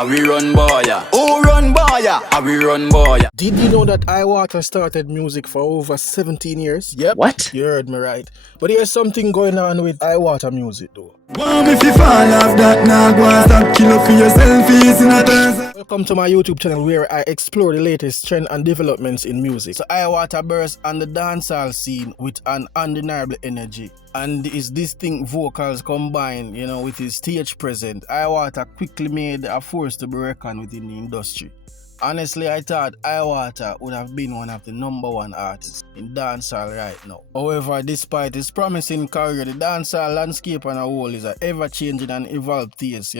How we run boy, yeah. Who run boy, yeah. How we run boy, yeah. Did you know that Iwaata started music for over 17 years? Yep. What? You heard me right. But there's something going on with Iwaata music though. If you fall off that, now go and stop kill for yourself, is in a dance. Welcome to my YouTube channel where I explore the latest trend and developments in music. So Iwaata burst on the dancehall scene with an undeniable energy, and his distinct vocals combined, with his stage presence, Iwaata quickly made a force to be reckoned within the industry. Honestly, I thought Iwaata would have been one of the #1 artists in dancehall right now. However, despite his promising career, the dancehall landscape on a whole is an ever-changing and evolved taste,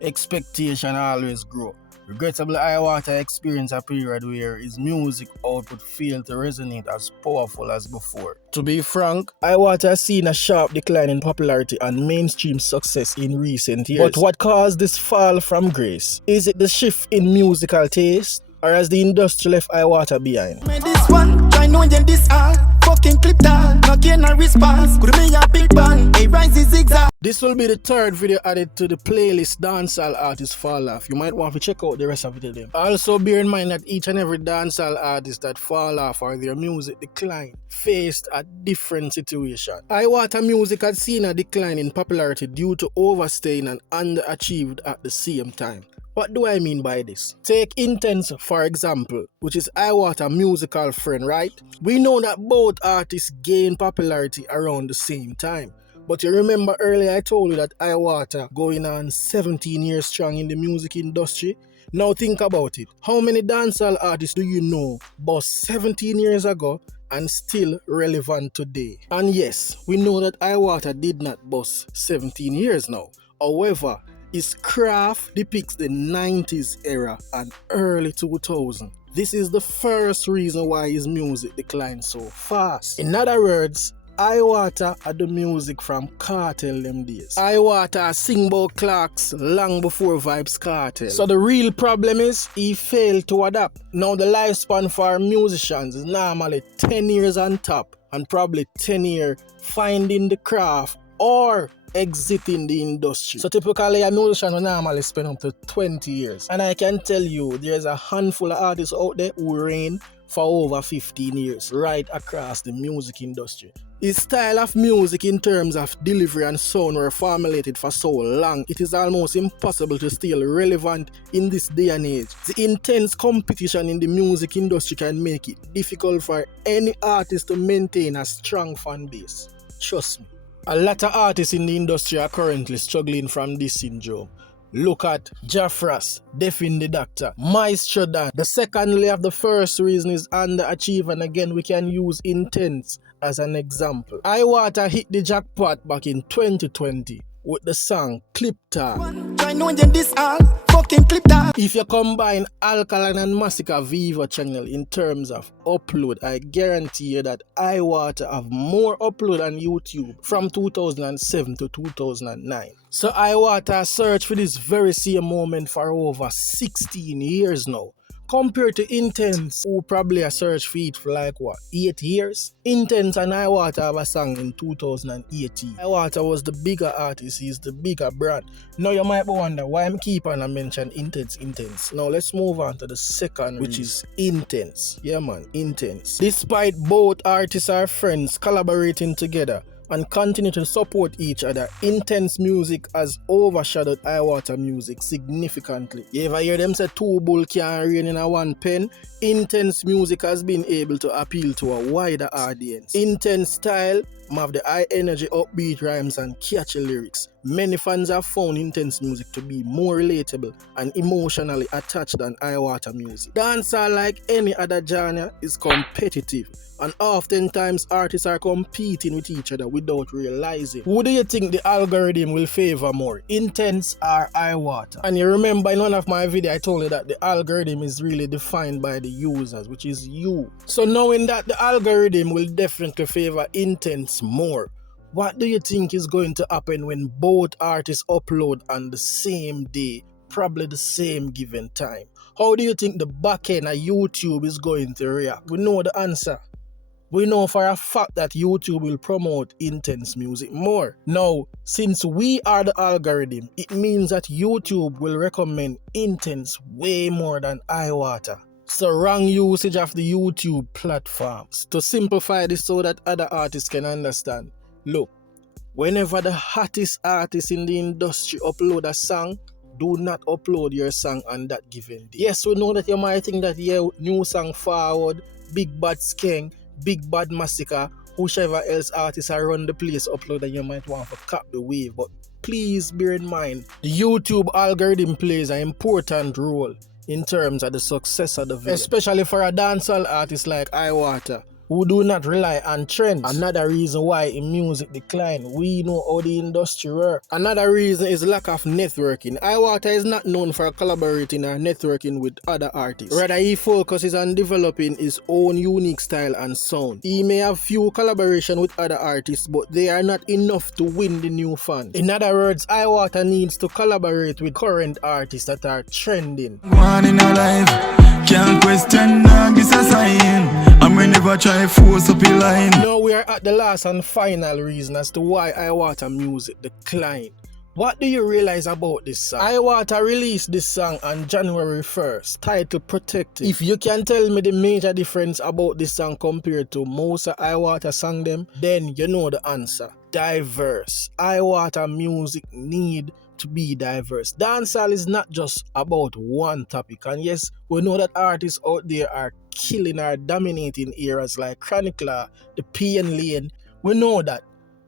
Expectation always grow. Regrettably, Iwaata experienced a period where his music output failed to resonate as powerful as before. To be frank, Iwaata has seen a sharp decline in popularity and mainstream success in recent years. But what caused this fall from grace? Is it the shift in musical taste, or has the industry left Iwaata behind? This one, try know them this all. Fucking clip that, not getting a response. Could be a big bang, a rise is zigzag. This will be the third video added to the playlist Dancehall Artists Fall Off. You might want to check out the rest of it. Also bear in mind that each and every dancehall artist that fall off or their music decline faced a different situation. Iwaata music had seen a decline in popularity due to overstaying and underachieved at the same time. What do I mean by this? Take Intense for example, which is Iwaata's musical friend, right? We know that both artists gained popularity around the same time. But you remember earlier I told you that Iwaata going on 17 years strong in the music industry? Now think about it. How many dancehall artists do you know bust 17 years ago and still relevant today? And yes, we know that Iwaata did not bust 17 years now. However, his craft depicts the 90s era and early 2000s. This is the first reason why his music declined so fast. In other words, Iwaata had the music from Cartel them days. Iwaata sing about clocks long before Vybz Kartel. So the real problem is he failed to adapt. Now the lifespan for musicians is normally 10 years on top and probably 10 years finding the craft or exiting the industry. So typically a musician will normally spend up to 20 years. And I can tell you there's a handful of artists out there who reign for over 15 years right across the music industry. His style of music in terms of delivery and sound were formulated for so long, it is almost impossible to stay relevant in this day and age. The intense competition in the music industry can make it difficult for any artist to maintain a strong fan base. Trust me. A lot of artists in the industry are currently struggling from this syndrome. Look at Jaffras, Defin the Doctor, Maestro Dan. The second layer of the first reason is underachieve, and again we can use Intense as an example. Iwaata hit the jackpot back in 2020 with the song Clip Tag. If you combine Alkaline and Massacre Viva channel in terms of upload, I guarantee you that Iwaata have more upload on YouTube from 2007 to 2009. So Iwaata searched for this very same moment for over 16 years now. Compared to Intense, who probably a search for it for 8 years? Intense and Iwaata have a song in 2018. Iwaata was the bigger artist, he's the bigger brand. Now you might be wondering why I'm keeping on mention Intense. Now let's move on to the second, which is Intense. Yeah man, Intense. Despite both artists are friends collaborating together and continue to support each other, Intense music has overshadowed Iwaata music significantly. You ever hear them say two bulls can't reign in a one pen? Intense music has been able to appeal to a wider audience. Intense style have the high energy, upbeat rhymes and catchy lyrics. Many fans have found Intense music to be more relatable and emotionally attached than Iwaata music. Dancehall, like any other genre, is competitive, and oftentimes artists are competing with each other without realizing. Who do you think the algorithm will favor more, Intense or Iwaata? And you remember in one of my videos I told you that the algorithm is really defined by the users, which is you. So knowing that the algorithm will definitely favor Intense more, what do you think is going to happen when both artists upload on the same day, probably the same given time? How do you think the back end of YouTube is going to react? We know the answer. We know for a fact that YouTube will promote intense music more. Now, since we are the algorithm, it means that YouTube will recommend intense way more than Iwata. So wrong usage of the YouTube platforms. To simplify this so that other artists can understand. Look, whenever the hottest artist in the industry upload a song, do not upload your song on that given day. Yes, we know that you might think that new song forward, Big Bad Skeng, Big Bad Massacre, whichever else artists are run the place upload that you might want to cap the wave, but please bear in mind, the YouTube algorithm plays an important role in terms of the success of the video, especially for a dancehall artist like Iwata, who do not rely on trends. Another reason why in music decline, we know how the industry works. Another reason is lack of networking. Iwata is not known for collaborating or networking with other artists. Rather, he focuses on developing his own unique style and sound. He may have few collaborations with other artists, but they are not enough to win the new fans. In other words, Iwata needs to collaborate with current artists that are trending. One in a life, can't question this a sign. And we never try force up a line. Now we are at the last and final reason as to why Iwata music declined. What do you realize about this song? Iwata released this song on January 1st, titled Protected. If you can tell me the major difference about this song compared to most of Iwata song them, then you know the answer. Diverse. Iwata music need to be diverse. Dancehall is not just about one topic, and yes, we know that artists out there are killing or dominating areas like Chronicler, the PN Lane. We know that,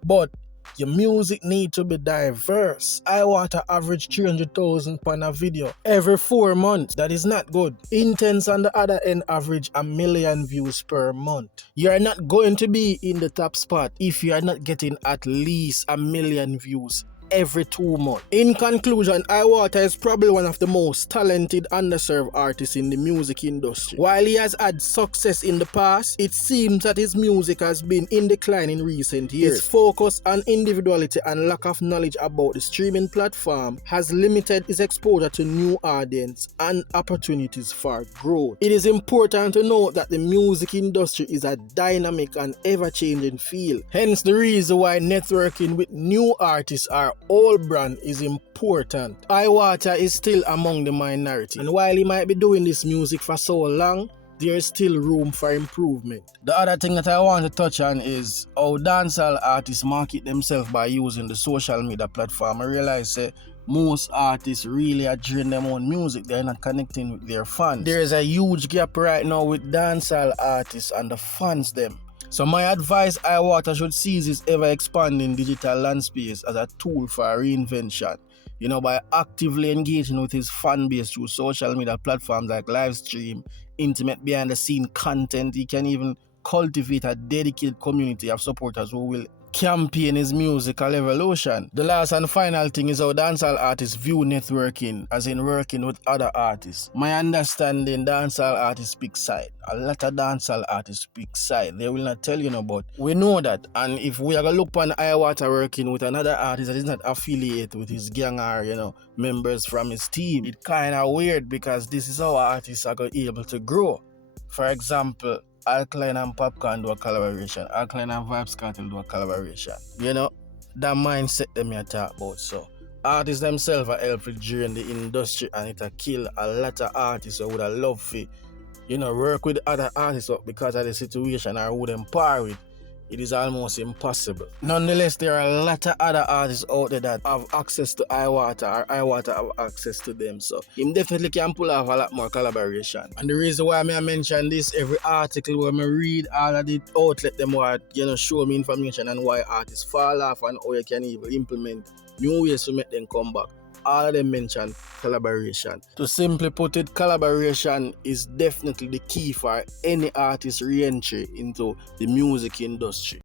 but your music need to be diverse. Iwata average 300,000 on a video every 4 months. That is not good. Intense on the other end average 1 million views per month. You are not going to be in the top spot if you are not getting at least 1 million views every 2 months. In conclusion, Iwata is probably one of the most talented underserved artists in the music industry. While he has had success in the past, it seems that his music has been in decline in recent years. His focus on individuality and lack of knowledge about the streaming platform has limited his exposure to new audience and opportunities for growth. It is important to note that the music industry is a dynamic and ever-changing field. Hence the reason why networking with new artists are all brand is important. Iwata is still among the minority, and while he might be doing this music for so long, there is still room for improvement. The other thing that I want to touch on is how dancehall artists market themselves by using the social media platform. I realize most artists really are doing their own music, they're not connecting with their fans. There is a huge gap right now with dancehall artists and the fans them. So my advice, Iwata should seize his ever-expanding digital landscape as a tool for reinvention. You know, by actively engaging with his fan base through social media platforms like live stream, intimate behind-the-scene content, he can even cultivate a dedicated community of supporters who will campaign his musical evolution. The last and final thing is how dancehall artists view networking, as in working with other artists. My understanding, dancehall artists speak side. A lot of dancehall artists speak side. They will not tell you no, but we know that. And if we are going to look upon Iwata working with another artist that is not affiliated with his gang or, members from his team, it's kind of weird because this is how artists are going to be able to grow. For example, Alkaline and Popcorn do a collaboration. Alkaline and Vibes Cartel do a collaboration. That mindset them you talk about. So artists themselves are helpful during the industry, and it kill a lot of artists who would have loved to, work with other artists, but because of the situation or who them par with, it is almost impossible. Nonetheless, there are a lot of other artists out there that have access to Iwata, or Iwata have access to them. So him definitely can pull off a lot more collaboration. And the reason why I mention this, every article where I read, all of the outlet them what show me information on why artists fall off and how you can even implement new ways to make them come back. All of them mention collaboration. To simply put it, collaboration is definitely the key for any artist re-entry into the music industry.